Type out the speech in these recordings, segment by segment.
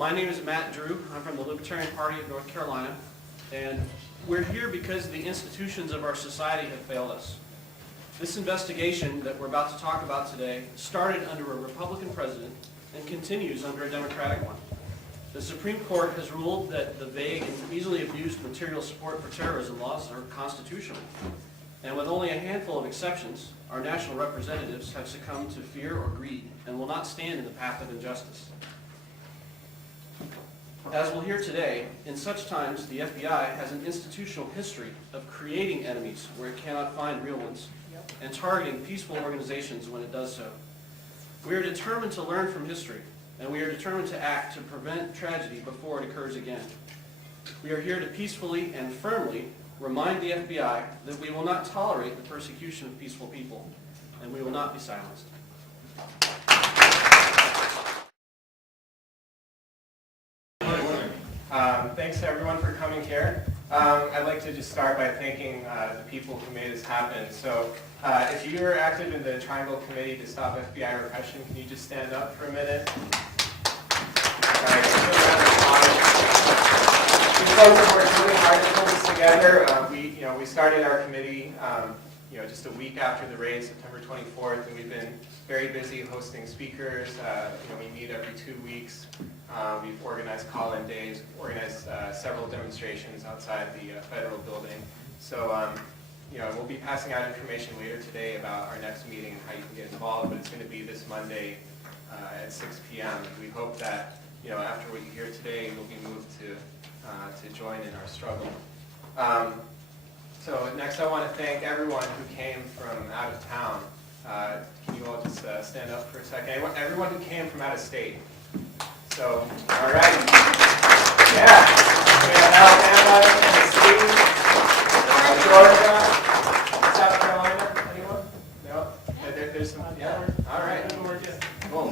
My name is Matt Drew. I'm from the Libertarian Party of North Carolina, and we're here because the institutions of our society have failed us. This investigation that we're about to talk about today started under a Republican president and continues under a Democratic one. The Supreme Court has ruled that the vague and easily abused material support for terrorism laws are constitutional. And with only a handful of exceptions, our national representatives have succumbed to fear or greed and will not stand in the path of injustice. As we'll hear today, in such times, the FBI has an institutional history of creating enemies where it cannot find real ones and targeting peaceful organizations when it does so. We are determined to learn from history, and we are determined to act to prevent tragedy before it occurs again. We are here to peacefully and firmly remind the FBI that we will not tolerate the persecution of peaceful people, and we will not be silenced. Thanks to everyone for coming here. I'd like to just start by thanking the people who made this happen. So if you are active in the Triangle Committee to Stop FBI Repression, can you just stand up for a minute? We folks have worked really hard to pull this together. We started our committee just a week after the raid, September 24th, and we've been very busy hosting speakers. We meet every 2 weeks. We've organized call-in days, organized several demonstrations outside the federal building. So, we'll be passing out information later today about our next meeting and how you can get involved, but it's going to be this Monday at 6 p.m. We hope that, after what you hear today, you'll be moved to join in our struggle. So next I want to thank everyone who came from out of town. Can you all just stand up for a second? Everyone who came from out of state. So, all right. Yeah. We have Alabama, Tennessee, Georgia, South Carolina. Anyone? No? There's some. Yeah. All right. Cool.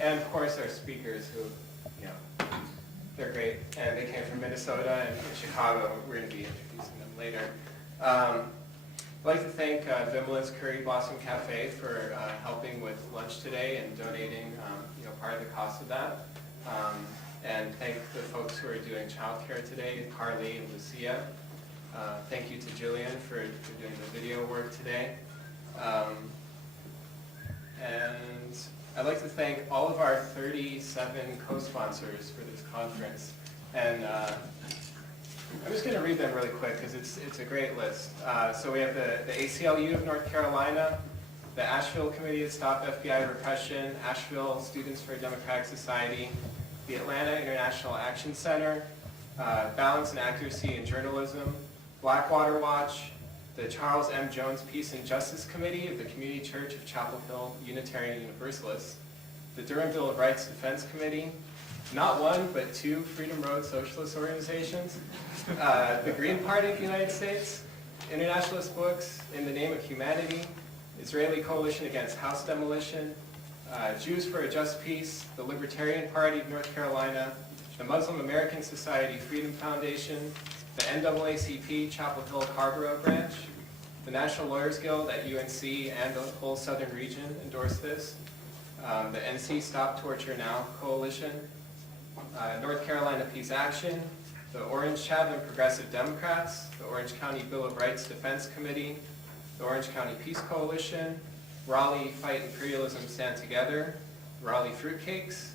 And of course our speakers who, they're great. And they came from Minnesota and Chicago. We're going to be introducing them later. I'd like to thank Vimlin's Curry Blossom Cafe for helping with lunch today and donating part of the cost of that. And thank the folks who are doing childcare today, Carly and Lucia. Thank you to Jillian for doing the video work today. And I'd like to thank all of our 37 co-sponsors for this conference. And I'm just going to read them really quick because it's a great list. So we have the ACLU of North Carolina, the Asheville Committee to Stop FBI Repression, Asheville Students for a Democratic Society, the Atlanta International Action Center, Balance and Accuracy in Journalism, Blackwater Watch, the Charles M. Jones Peace and Justice Committee of the Community Church of Chapel Hill Unitarian Universalists, the Durham Bill of Rights Defense Committee, not one, but 2 Freedom Road socialist organizations, the Green Party of the United States, Internationalist Books in the Name of Humanity, Israeli Coalition Against House Demolition, Jews for a Just Peace, the Libertarian Party of North Carolina, the Muslim American Society Freedom Foundation, the NAACP Chapel Hill Carborough Branch, the National Lawyers Guild at UNC and the whole Southern region endorsed this, the NC Stop Torture Now Coalition, North Carolina Peace Action, the Orange Chatham Progressive Democrats, the Orange County Bill of Rights Defense Committee, the Orange County Peace Coalition, Raleigh Fight Imperialism Stand Together, Raleigh Fruitcakes,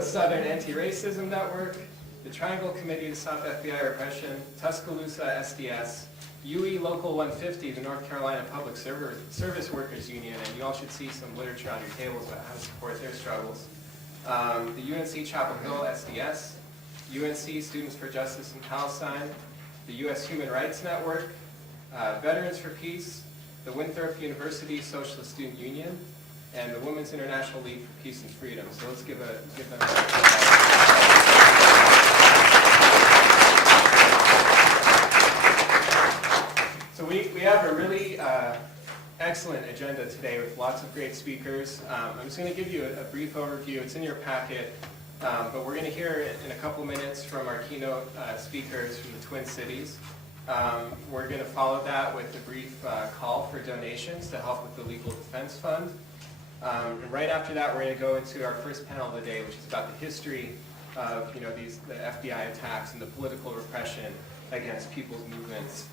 Southern Anti-Racism Network, the Triangle Committee to Stop FBI Repression, Tuscaloosa SDS, UE Local 150, the North Carolina Public Service Workers Union, and you all should see some literature on your tables about how to support their struggles. The UNC Chapel Hill SDS, UNC Students for Justice in Palestine, the U.S. Human Rights Network, Veterans for Peace, the Winthrop University Socialist Student Union, and the Women's International League for Peace and Freedom. So let's give them a So we have a really excellent agenda today with lots of great speakers. I'm just going to give you a brief overview. It's in your packet, but we're going to hear in a couple minutes from our keynote speakers from the Twin Cities. We're going to follow that with a brief call for donations to help with the Legal Defense Fund. And right after that, we're going to go into our first panel of the day, which is about the history of the FBI attacks and the political repression against people's movements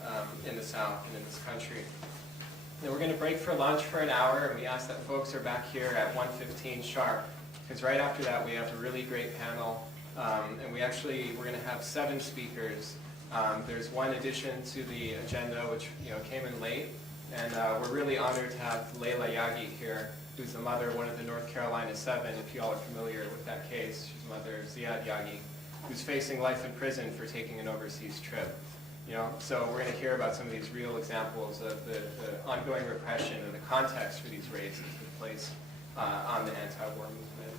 in the South and in this country. And we're going to break for lunch for an hour, and we ask that folks are back here at 1:15 sharp, because right after that we have a really great panel, and we're going to have 7 speakers. There's one addition to the agenda which came in late, and we're really honored to have Layla Yagi here, who's the mother of one of the North Carolina 7, if you all are familiar with that case. She's mother of Ziad Yagi, who's facing life in prison for taking an overseas trip. So we're going to hear about some of these real examples of the ongoing repression and the context for these raids that took place on the anti-war movement.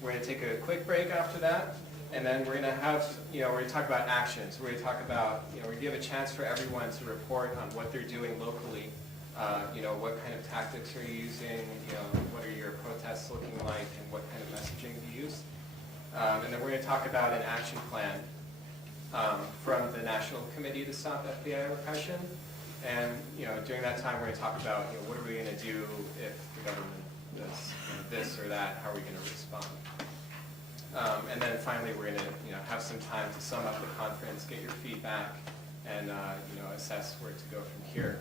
We're going to take a quick break after that, and then we're going to have, we're going to talk about actions. We're going to talk about, we're going to give a chance for everyone to report on what they're doing locally. What kind of tactics are you using? What are your protests looking like, and what kind of messaging do you use? And then we're going to talk about an action plan from the National Committee to Stop FBI Repression. And during that time, we're going to talk about what are we going to do if the government does this or that? How are we going to respond? And then finally, we're going to have some time to sum up the conference, get your feedback, and assess where to go from here.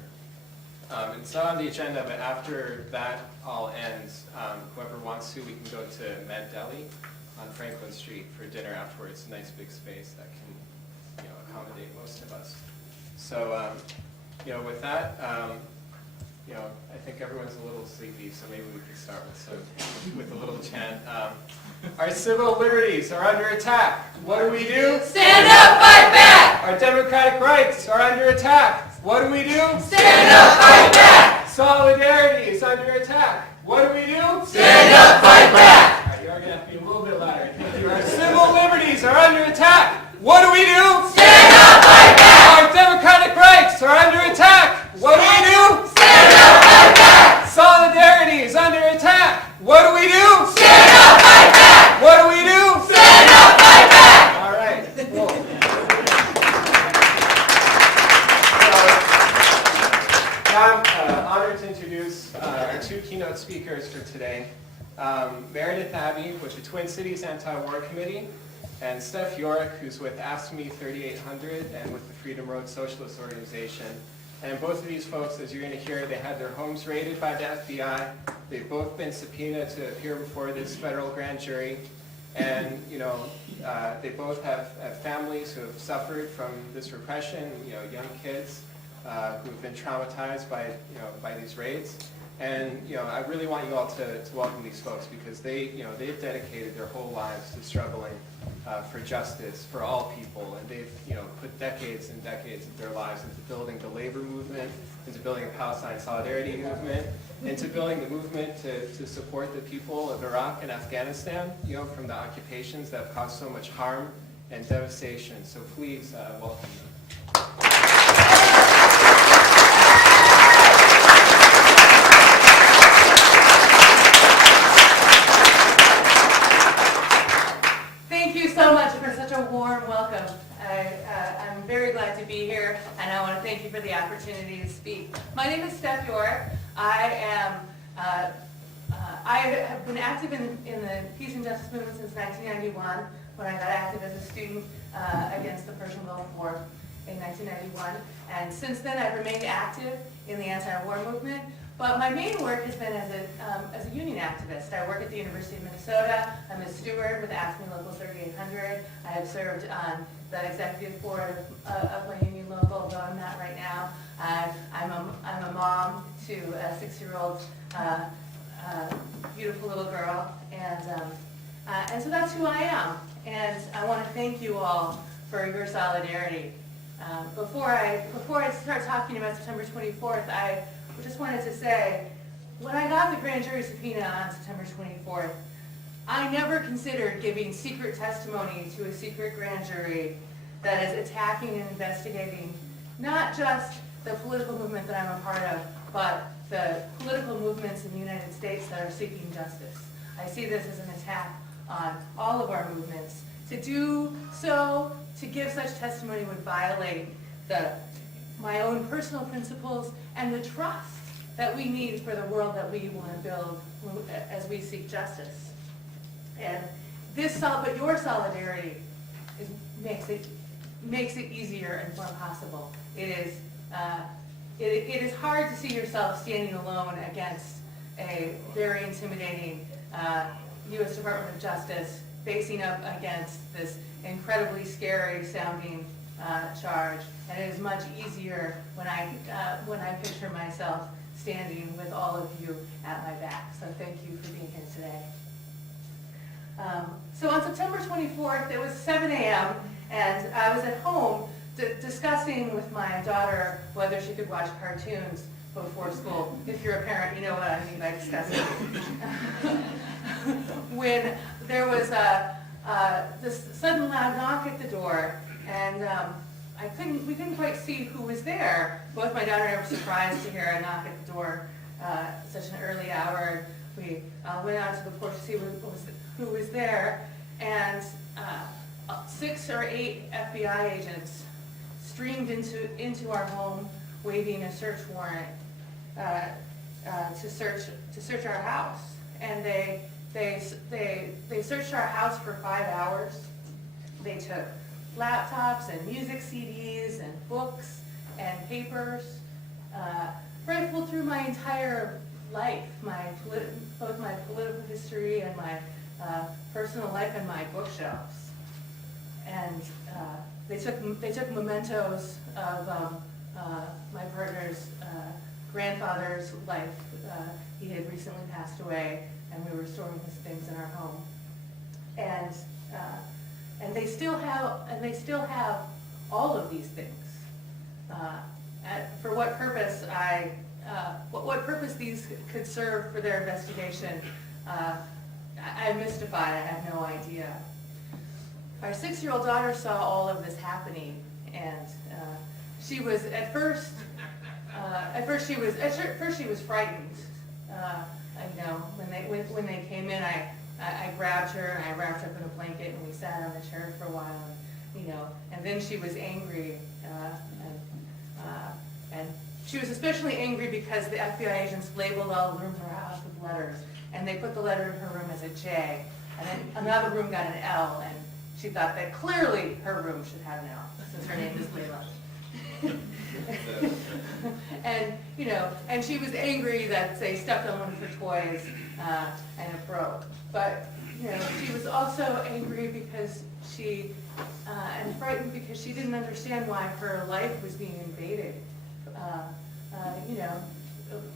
It's not on the agenda, but after that all ends, whoever wants to, we can go to Med Deli on Franklin Street for dinner afterwards. A nice big space that can accommodate most of us. So, with that, I think everyone's a little sleepy, so maybe we could start with a little chant. Our civil liberties are under attack. What do we do? Stand up, fight back! Our democratic rights are under attack. What do we do? Stand up, fight back! Solidarity is under attack. What do we do? Stand up, fight back! All right, you are going to have to be a little bit louder. Our civil liberties are under attack. What do we do? Stand up, fight back! Our democratic rights are under attack. What do we do? Stand up, fight back! Solidarity is under attack. What do we do? Stand up, fight back! What do we do? Stand up, fight back! All right, cool. Now I'm honored to introduce our 2 keynote speakers for today. Meredith Abbey with the Twin Cities Anti-War Committee, and Steph Yorick, who's with AFSCME 3800 and with the Freedom Road Socialist Organization. And both of these folks, as you're going to hear, they had their homes raided by the FBI. They've both been subpoenaed to appear before this federal grand jury. And, they both have families who have suffered from this repression, young kids who have been traumatized by these raids. And, I really want you all to welcome these folks, because they've dedicated their whole lives to struggling for justice for all people. And they've, put decades and decades of their lives into building the labor movement, into building a Palestine solidarity movement, into building the movement to support the people of Iraq and Afghanistan, from the occupations that have caused so much harm and devastation. So please welcome them. Thank you so much for such a warm welcome. I'm very glad to be here, and I want to thank you for the opportunity to speak. My name is Steph Yorick. I have been active in the peace and justice movement since 1991, when I got active as a student against the Persian Gulf War in 1991. And since then, I've remained active in the anti-war movement. But my main work has been as a union activist. I work at the University of Minnesota. I'm a steward with AFSCME Local 3800. I have served on the executive board of my union local, though I'm not right now. I'm a mom to a 6-year-old beautiful little girl, and so that's who I am. And I want to thank you all for your solidarity. Before I start talking about September 24th, I just wanted to say, when I got the grand jury subpoena on September 24th, I never considered giving secret testimony to a secret grand jury that is attacking and investigating not just the political movement that I'm a part of, but the political movements in the United States that are seeking justice. I see this as an attack on all of our movements. To do so, to give such testimony would violate my own personal principles and the trust that we need for the world that we want to build as we seek justice. And but your solidarity makes it easier and more possible. It is hard to see yourself standing alone against a very intimidating U.S. Department of Justice, facing up against this incredibly scary sounding charge. And it is much easier when I picture myself standing with all of you at my back. So thank you for being here today. So on September 24th, it was 7 a.m., and I was at home discussing with my daughter whether she could watch cartoons before school. If you're a parent, you know what I mean by discussing. When there was this sudden loud knock at the door, and we couldn't quite see who was there. Both my daughter and I were surprised to hear a knock at the door at such an early hour. We went out to the porch to see who was there, and 6 or 8 FBI agents streamed into our home, waving a search warrant to search our house. And they searched our house for 5 hours. They took laptops and music CDs and books and papers, rifled through my entire life, both my political history and my personal life and my bookshelves. And they took mementos of my partner's grandfather's life. He had recently passed away, and we were storing his things in our home. And they still have all of these things. For what purpose what purpose these could serve for their investigation, I'm mystified. I have no idea. Our 6-year-old daughter saw all of this happening, and she was she was frightened. When they came in, I grabbed her and I wrapped her up in a blanket, and we sat on the chair for a while, and then she was angry, and she was especially angry because the FBI agents labeled all the rooms in her house with letters, and they put the letter in her room as a J, and then another room got an L, and she thought that clearly her room should have an L, since her name is Layla. And she was angry that they stepped on one of her toys and it broke. But she was also angry because and frightened because she didn't understand why her life was being invaded.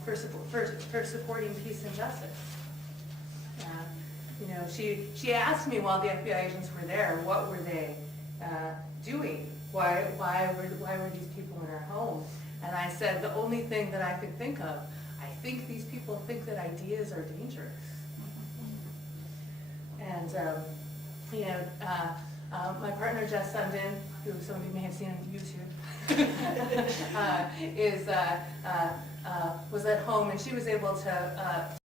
For supporting peace and justice. She asked me while the FBI agents were there, what were they doing? Why were these people in our home? And I said, the only thing that I could think of, I think these people think that ideas are dangerous. And my partner Jess Sundin, who some of you may have seen on YouTube, was at home, and she was able to